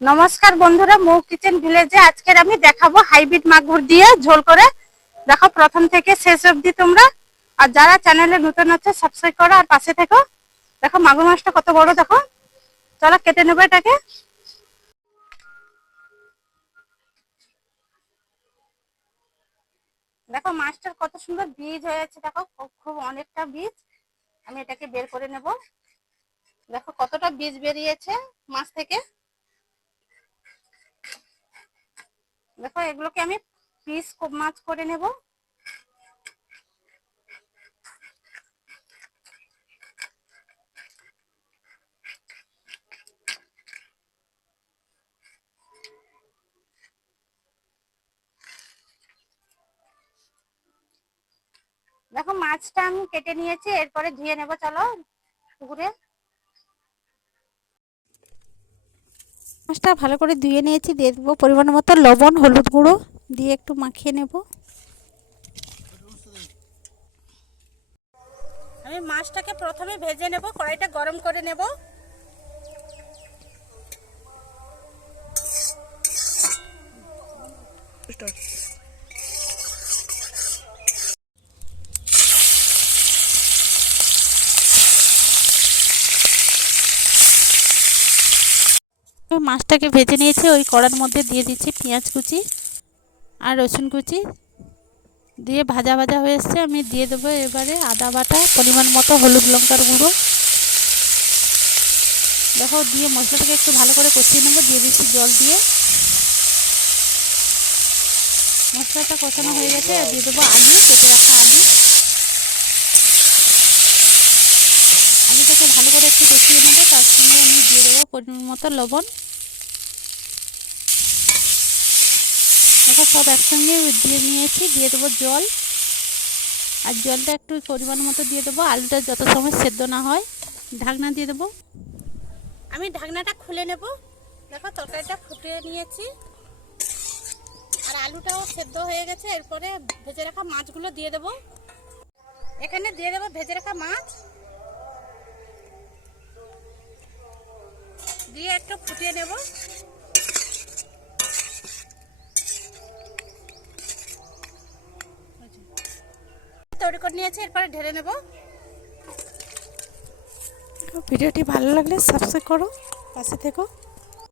নমস্কার বন্ধুরা, মৌ কিচেন ভিলেজে আজকের আমি দেখাবো হাইব্রিড মাগুর দিয়ে ঝোল করে। দেখো, প্রথম থেকে শেষ অবধি তোমরা। আর যারা চ্যানেলে নতুন আছে সাবস্ক্রাইব করো আর পাশে থেকো। দেখো, মাগুর মাছটা কত বড়, দেখো। চলো, কেটে নেব এটাকে। দেখো, মাছটার কত সুন্দর বীজ হয়েছে, দেখো। খুব খুব অনেকটা বীজ। আমি এটাকে বের করে নেব। দেখো, কতটা বীজ বেরিয়েছে মাছ থেকে। দেখো, এগুলোকে আমি পিস মাছ করে নেব। দেখো, মাছটা আমি কেটে নিয়েছি, এরপরে ধুয়ে নেব, চলো, পুকুরে। মাছটা ভালো করে ধুয়ে নিয়েছি দিয়ে দেবো পরিমাণ মতো লবণ হলুদ গুঁড়ো দিয়ে একটু মাখিয়ে নেব। আমি মাছটাকে প্রথমে ভেজে নেব কড়াইটা গরম করে নেব। মাছটাকে ভেজে নিয়েছি ওই কড়ার মধ্যে দিয়ে দিচ্ছি পেঁয়াজ কুচি আর রসুন কুচি। দিয়ে ভাজা ভাজা হয়ে এসছে আমি দিয়ে দেবো এবারে আদা বাটা পরিমাণ মতো হলুদ লঙ্কার গুঁড়ো। দেখো দিয়ে মশলাটাকে একটু ভালো করে কষিয়ে নেব দিয়ে দিচ্ছি জল দিয়ে। মশলাটা কষানো হয়ে গেছে আর দিয়ে দেবো আলু কেটে রাখা আলু। আলুটাকে ভালো করে একটু কষিয়ে নেব তার সঙ্গে পরিমাণ মতো লবণ। দেখো সব একসঙ্গে দিয়ে নিয়েছি, দিয়ে দেবো জল। আর জলটা একটু পরিমাণ মতো দিয়ে দেবো, আলুটা যত সময় সেদ্ধ না হয়, ঢাকনা দিয়ে দেবো। আমি ঢাকনাটা খুলে নেব। দেখো তরকারিটা ফুটিয়ে নিয়েছি। আর আলুটাও সেদ্ধ হয়ে গেছে, এরপরে ভেজে রাখা মাছগুলো দিয়ে দেব। এখানে দিয়ে দেবো ভেজে রাখা মাছ। দিয়ে একটু ফুটিয়ে নেব। তৈরি করে নিয়েছি, এরপরে ঢেলে নেব। ভিডিওটি ভালো লাগলে সাবস্ক্রাইব করো, পাশে থেকো।